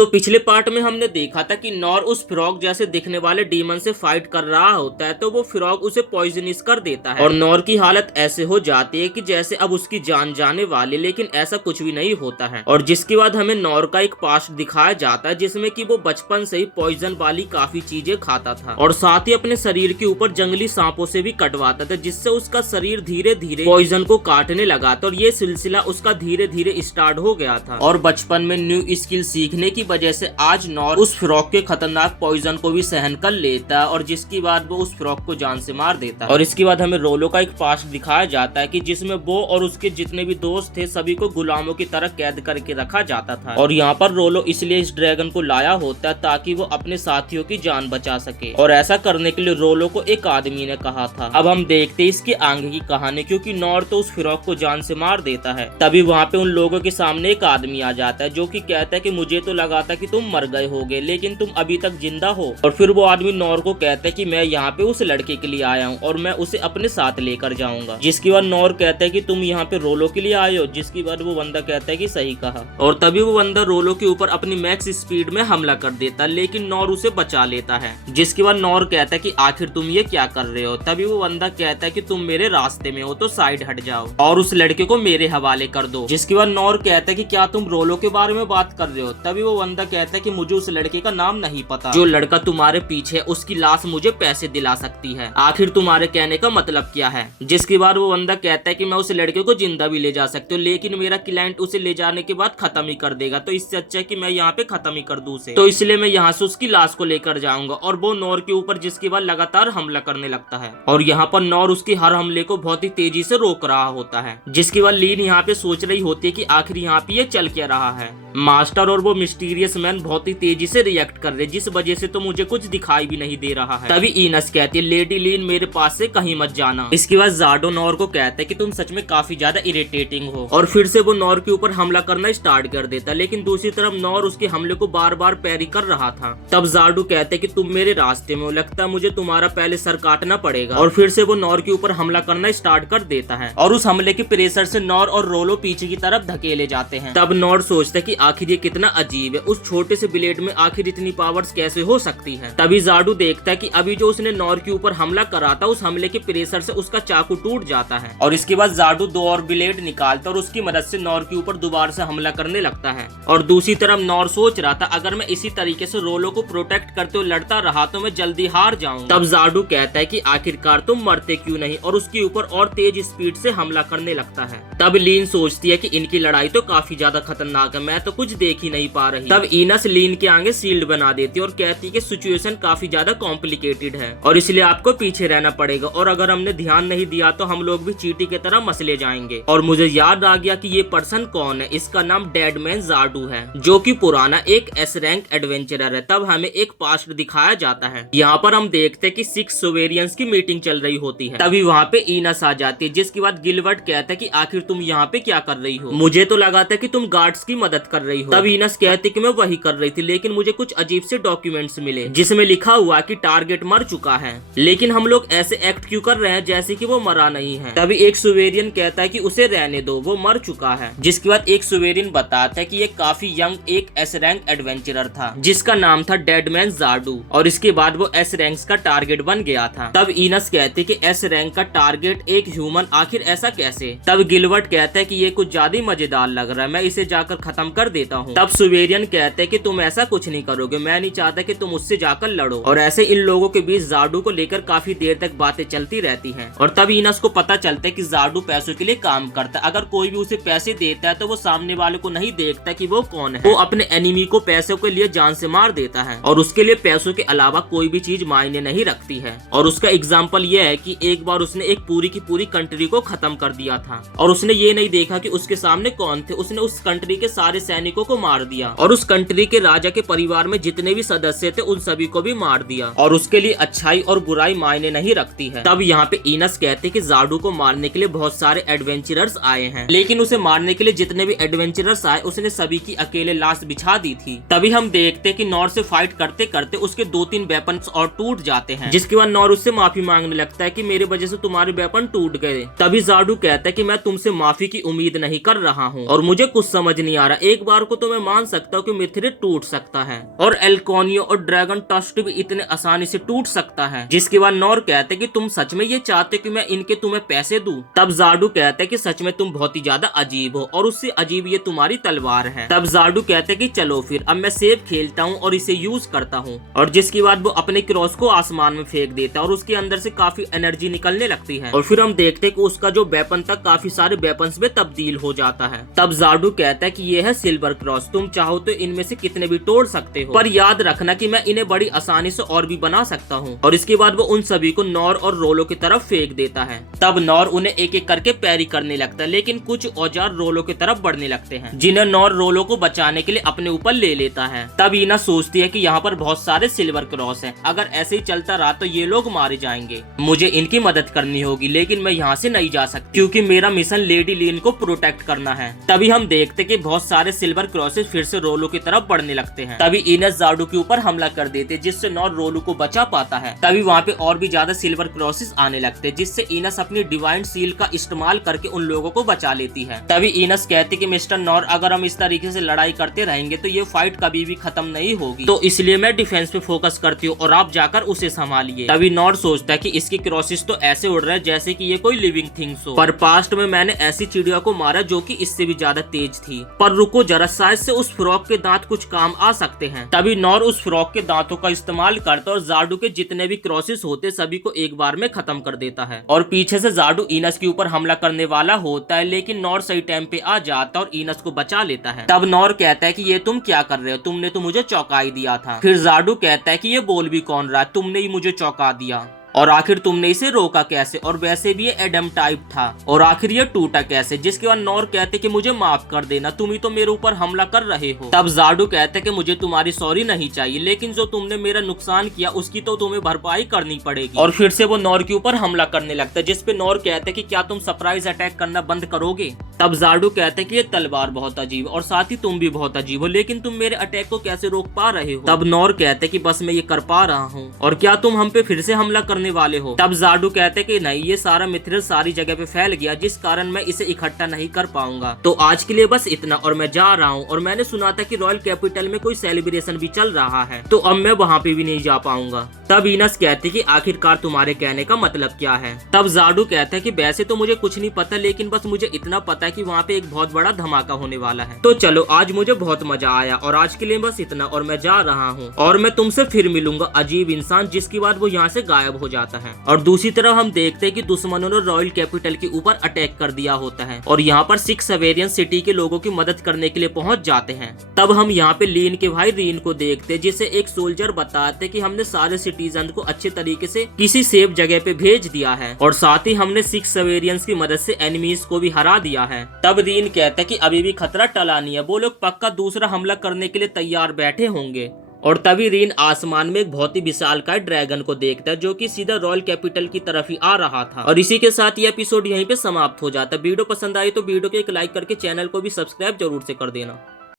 तो पिछले पार्ट में हमने देखा था कि नॉर उस फ्रॉग जैसे दिखने वाले डीमन से फाइट कर रहा होता है, तो वो फ्रॉग उसे पॉइजनिस कर देता है और नॉर की हालत ऐसे हो जाती है कि जैसे अब उसकी जान जाने वाली, लेकिन ऐसा कुछ भी नहीं होता है। और जिसके बाद हमें नॉर का एक पास्ट दिखाया जाता है जिसमें कि वो बचपन से ही पॉइजन वाली काफी चीजें खाता था और साथ ही अपने शरीर के ऊपर जंगली सांपों से भी कटवाता था, जिससे उसका शरीर धीरे धीरे पॉइजन को काटने लगा था और ये सिलसिला उसका धीरे धीरे स्टार्ट हो गया था। और बचपन में न्यू स्किल सीखने की वजह से आज नॉर उस फ्रॉग के खतरनाक पॉइजन को भी सहन कर लेता है और जिसके बाद वो उस फ्रॉग को जान से मार देता है। और इसके बाद हमें रोलो का एक पास्ट दिखाया जाता है कि जिसमें वो और उसके जितने भी दोस्त थे सभी को गुलामों की तरह कैद करके रखा जाता था। और यहाँ पर रोलो इसलिए इस ड्रैगन को लाया होता है ताकि वो अपने साथियों की जान बचा सके, और ऐसा करने के लिए रोलो को एक आदमी ने कहा था। अब हम देखते इसके आगे की कहानी, क्योंकि नॉर तो उस फ्रॉग को जान से मार देता है। तभी वहाँ पे उन लोगों के सामने एक आदमी आ जाता है जो कि कहता है कि मुझे तो लगा था कि तुम मर गए होगे, लेकिन तुम अभी तक जिंदा हो। और फिर वो आदमी नॉर को कहता है कि मैं यहाँ पे उस लड़के के लिए आया हूँ और मैं उसे अपने साथ लेकर जाऊंगा। जिसके बाद नॉर कहता है कि तुम यहाँ पे रोलो के लिए आए हो। जिसके बाद वो बंदा कहता है कि सही कहा, और तभी वो बंदा रोलो के ऊपर अपनी मैक्स स्पीड में हमला कर देता है, लेकिन नॉर उसे बचा लेता है। जिसके बाद नॉर कहता है कि आखिर तुम ये क्या कर रहे हो। तभी वो बंदा कहता है कि तुम मेरे रास्ते में हो तो साइड हट जाओ और उस लड़के को मेरे हवाले कर दो। जिसके बाद नॉर कहता है कि क्या तुम रोलो के बारे में बात कर रहे हो। तभी वो बंदा कहता है कि मुझे उस लड़के का नाम नहीं पता, जो लड़का तुम्हारे पीछे है उसकी लाश मुझे पैसे दिला सकती है। आखिर तुम्हारे कहने का मतलब क्या है। जिसके बाद वो बंदा कहता है कि मैं उस लड़के को जिंदा भी ले जा सकती हूँ, लेकिन मेरा क्लाइंट उसे ले जाने के बाद खत्म ही कर देगा, तो इससे अच्छा कि मैं यहाँ पे खत्म ही कर दूं उसे। तो इसलिए मैं यहाँ से उसकी लाश को लेकर जाऊंगा। और वो नॉर के ऊपर जिसके बाद लगातार हमला करने लगता है और यहाँ पर नॉर उसके हर हमले को बहुत ही तेजी से रोक रहा होता है। जिसके बाद लीन यहाँ पे सोच रही होती है कि आखिर यहाँ पे ये चल क्या रहा है। मास्टर और वो मिस्टीरियस मैन बहुत ही तेजी से रिएक्ट कर रहे, जिस वजह से तो मुझे कुछ दिखाई भी नहीं दे रहा है। तभी इनस कहती है लेडी लीन मेरे पास से कहीं मत जाना। इसके बाद जार्डो नॉर को कहता है कि तुम सच में काफी ज्यादा इरिटेटिंग हो, और फिर से वो नॉर के ऊपर हमला करना स्टार्ट कर देता। लेकिन दूसरी तरफ नॉर उसके हमले को बार बार पैरी कर रहा था। तब जार्डो कहते हैं कि तुम मेरे रास्ते में हो, लगता है मुझे तुम्हारा पहले सर काटना पड़ेगा। और फिर से वो नॉर के ऊपर हमला करना स्टार्ट कर देता है और उस हमले के प्रेशर से नॉर और रोलो पीछे की तरफ धकेले जाते हैं। तब नॉर सोचता है कि आखिर ये कितना अजीब है, उस छोटे से ब्लेड में आखिर इतनी पावर्स कैसे हो सकती है। तभी जार्डो देखता है कि अभी जो उसने नॉर के ऊपर हमला करा था उस हमले के प्रेशर से उसका चाकू टूट जाता है। और इसके बाद जार्डो 2 और ब्लेड निकालता और उसकी मदद से नॉर के ऊपर दोबारा से हमला करने लगता है। और दूसरी तरफ नॉर सोच रहा था अगर मैं इसी तरीके से रोलो को प्रोटेक्ट करते हुए लड़ता रहा तो मैं जल्दी हार जाऊंगा। तब जार्डो कहता है कि आखिरकार तुम मरते क्यों नहीं, और उसके ऊपर और तेज स्पीड से हमला करने लगता है। तब लीन सोचती है कि इनकी लड़ाई तो काफी ज्यादा खतरनाक है, मैं तो कुछ देख ही नहीं पा रही। तब इनस लीन के आगे शील्ड बना देती है और कहती है कि सिचुएशन काफी ज्यादा कॉम्प्लिकेटेड है और इसलिए आपको पीछे रहना पड़ेगा, और अगर हमने ध्यान नहीं दिया तो हम लोग भी चींटी की तरह मसले जाएंगे। और मुझे याद आ गया कि ये पर्सन कौन है, इसका नाम डेडमैन जार्डो है, जो कि पुराना एक एस रैंक एडवेंचरर है। तब हमें एक पास्ट दिखाया जाता है। यहाँ पर हम देखते हैं कि 6 सोवेरियंस की मीटिंग चल रही होती है। तभी वहाँ पे इनस आ जाती है। जिसके बाद गिलबर्ट कहता है कि आखिर तुम यहाँ पे क्या कर रही हो, मुझे तो लगा था कि तुम गार्ड्स की मदद कर रही हो। तब इनस कहती कि मैं वही कर रही थी, लेकिन मुझे कुछ अजीब से डॉक्यूमेंट्स मिले जिसमें लिखा हुआ कि टारगेट मर चुका है, लेकिन हम लोग ऐसे एक्ट क्यों कर रहे हैं जैसे कि वो मरा नहीं है। तभी एक सोवेरियन कहता है कि उसे रहने दो, वो मर चुका है। जिसके बाद एक सोवेरियन बताता है कि ये काफी यंग एक एस रैंक एडवेंचरर था जिसका नाम था डेडमैन जार्डो, और इसके बाद वो एस रैंक का टारगेट बन गया था। तब इनस कहते कि एस रैंक का टारगेट एक ह्यूमन, आखिर ऐसा कैसे। तब गिलबर्ट कहता है कि ये कुछ ज्यादा ही मजेदार लग रहा है, मैं इसे जाकर खत्म कर देता हूँ। तब सोवेरियन कहते हैं कि तुम ऐसा कुछ नहीं करोगे, मैं नहीं चाहता कि तुम उससे जाकर लड़ो। और ऐसे इन लोगों के बीच जार्डो को लेकर काफी देर तक बातें चलती रहती हैं। और तब इनस को पता चलता है कि जार्डो पैसों के लिए काम करता है, अगर कोई भी उसे पैसे देता है तो वो सामने वाले को नहीं देखता कि वो कौन है, वो अपने एनिमी को पैसों के लिए जान से मार देता है और उसके लिए पैसों के अलावा कोई भी चीज मायने नहीं रखती है। और उसका एग्जाम्पल यह है कि एक बार उसने एक पूरी की पूरी कंट्री को खत्म कर दिया था और उसने ये नहीं देखा कि उसके सामने कौन थे, उसने उस कंट्री के सारे सैनिकों को मार दिया और उस कंट्री के राजा के परिवार में जितने भी सदस्य थे उन सभी को भी मार दिया, और उसके लिए अच्छाई और बुराई मायने नहीं रखती है। तब यहाँ पे इनस कहते कि जार्डो को मारने के लिए बहुत सारे एडवेंचरर्स आए हैं, लेकिन उसे मारने के लिए जितने भी एडवेंचरर्स आए उसने सभी की अकेले लाश बिछा दी थी। तभी हम देखते कि नॉर से फाइट करते करते उसके 2-3 वेपन्स और टूट जाते हैं। जिसके बाद नॉर उससे माफी मांगने लगता है कि मेरे वजह से तुम्हारे वेपन टूट गए। तभी जार्डो कहता है कि मैं तुमसे माफी की उम्मीद नहीं कर रहा हूँ और मुझे कुछ समझ नहीं आ रहा। एक बार को तो मैं मान सकता हूँ कि क्योंकि मिथिरिल टूट सकता है और एल्कोनियो और ड्रैगन टस्ट भी इतने आसानी से टूट सकता है। जिसके बाद नॉर कहते कि तुम सच में ये चाहते कि मैं इनके तुम्हें पैसे दूं? तब जार्डू कहते कि सच में तुम बहुत ही ज्यादा अजीब हो और उससे अजीब ये तुम्हारी तलवार है। तब जार्डू कहते कि चलो फिर अब मैं सेब खेलता हूँ और इसे यूज करता हूँ। और जिसके बाद वो अपने क्रॉस को आसमान में फेंक देता है और उसके अंदर से काफी एनर्जी निकलने लगती है और फिर हम देखते कि उसका जो वेपन था काफी सारे वेपन्स में तब्दील हो जाता है। तब जार्डू कहता है कि ये है सिल्वर क्रॉस, तुम चाहो तो इनमें से कितने भी तोड़ सकते हो, पर याद रखना कि मैं इन्हें बड़ी आसानी से और भी बना सकता हूँ। और इसके बाद वो उन सभी को नॉर और रोलो की तरफ फेंक देता है। तब नॉर उन्हें एक एक करके पैरी करने लगता है, लेकिन कुछ औजार रोलो की तरफ बढ़ने लगते हैं जिन्हें नॉर रोलो को बचाने के लिए अपने ऊपर ले लेता है। तब ईना सोचती है कि यहाँ पर बहुत सारे सिल्वर क्रॉस हैं, अगर ऐसे ही चलता रहा तो ये लोग मारे जाएंगे, मुझे इनकी मदद करनी होगी, लेकिन मैं यहाँ से नहीं जा सकती क्योंकि मेरा मिशन लेडी लीन को प्रोटेक्ट करना है। तभी हम देखते कि बहुत सारे सिल्वर क्रॉसेस फिर से रोलो की तरफ बढ़ने लगते हैं। तभी इनस जार्डू के ऊपर हमला कर देते जिससे नॉर रोलो को बचा पाता है। तभी वहाँ पे और भी ज्यादा सिल्वर क्रॉसेस आने लगते जिससे इनस अपनी डिवाइन सील का इस्तेमाल करके उन लोगों को बचा लेती है। तभी इनस कहती कि मिस्टर नॉर, अगर हम इस तरीके से लड़ाई करते रहेंगे तो ये फाइट कभी भी खत्म नहीं होगी, तो इसलिए मैं डिफेंस पे फोकस करती हूँ और आप जाकर उसे संभालिए। तभी नॉर सोचता है कि इसके क्रॉसेस तो ऐसे उड़ रहे हैं जैसे कि ये कोई लिविंग थिंग्स हो, पर पास्ट में मैंने ऐसी चिड़िया को मारा जो कि इससे भी ज्यादा तेज थी। पर रुको जरा, शायद से उस फ्रॉग के दांत कुछ काम आ सकते हैं। तभी नॉर उस फ्रॉग के दांतों का इस्तेमाल करता और जार्डू के जितने भी क्रॉसेस होते सभी को एक बार में खत्म कर देता है। और पीछे से जार्डू इनस के ऊपर हमला करने वाला होता है, लेकिन नॉर सही टाइम पे आ जाता और इनस को बचा लेता है। तब नॉर कहता है कि ये तुम क्या कर रहे हो, तुमने तो मुझे चौंकाई दिया था। फिर जार्डू कहता है कि ये बोल भी कौन रहा है, तुमने ही मुझे चौंका दिया, और आखिर तुमने इसे रोका कैसे, और वैसे भी ये एडम टाइप था, और आखिर ये टूटा कैसे। जिसके बाद नॉर कहते कि मुझे माफ कर देना, तुम ही तो मेरे ऊपर हमला कर रहे हो। तब जार्डू कहते कि मुझे तुम्हारी सॉरी नहीं चाहिए, लेकिन जो तुमने मेरा नुकसान किया उसकी तो तुम्हें भरपाई करनी पड़ेगी। और फिर से वो नॉर के ऊपर हमला करने लगता है, जिसपे नॉर कहते कि क्या तुम सरप्राइज अटैक करना बंद करोगे। तब जार्डू कहते कि ये तलवार बहुत अजीब और साथ ही तुम भी बहुत अजीब हो, लेकिन तुम मेरे अटैक को कैसे रोक पा रहे हो। तब नॉर कहते कि बस मैं ये कर पा रहा हूँ, और क्या तुम हम पे फिर से हमला करने वाले हो। तब जार्डू कहते कि नहीं, ये सारा मिथरिल सारी जगह पे फैल गया, जिस कारण मैं इसे इकट्ठा नहीं कर पाऊंगा, तो आज के लिए बस इतना, और मैं जा रहा हूँ। और मैंने सुना था कि रॉयल कैपिटल में कोई सेलिब्रेशन भी चल रहा है, तो अब मैं वहाँ पे भी नहीं जा पाऊंगा। तब इनस कहती कि आखिरकार तुम्हारे कहने का मतलब क्या है। तब जार्डू कहता है कि वैसे तो मुझे कुछ नहीं पता, लेकिन बस मुझे इतना पता है कि वहाँ पे एक बहुत बड़ा धमाका होने वाला है। तो चलो, आज मुझे बहुत मजा आया और आज के लिए बस इतना, और मैं जा रहा हूँ, और मैं तुमसे फिर मिलूंगा अजीब इंसान। जिसके बाद वो यहाँ से गायब हो जाता है। और दूसरी तरफ हम देखते हैं कि दुश्मनों ने रॉयल कैपिटल के ऊपर अटैक कर दिया होता है, और यहाँ पर 6 सवेरियन सिटी के लोगों की मदद करने के लिए पहुंच जाते हैं। तब हम यहाँ पे लीन के भाई रीन को देखते हैं, जिसे एक सोल्जर बताते कि हमने सारे सिटीजन को अच्छे तरीके से किसी सेफ जगह पे भेज दिया है, और साथ ही हमने 6 सवेरियंस की मदद से एनिमीज को भी हरा दिया है। तब रीन कहता है कि अभी भी खतरा टला नहीं है, वो लोग पक्का दूसरा हमला करने के लिए तैयार बैठे होंगे। और तभी रीन आसमान में एक बहुत ही विशालकाय ड्रैगन को देखता है, जो कि सीधा रॉयल कैपिटल की तरफ ही आ रहा था। और इसी के साथ ये एपिसोड यहीं पे समाप्त हो जाता है। वीडियो पसंद आई तो वीडियो को एक लाइक करके चैनल को भी सब्सक्राइब जरूर से कर देना।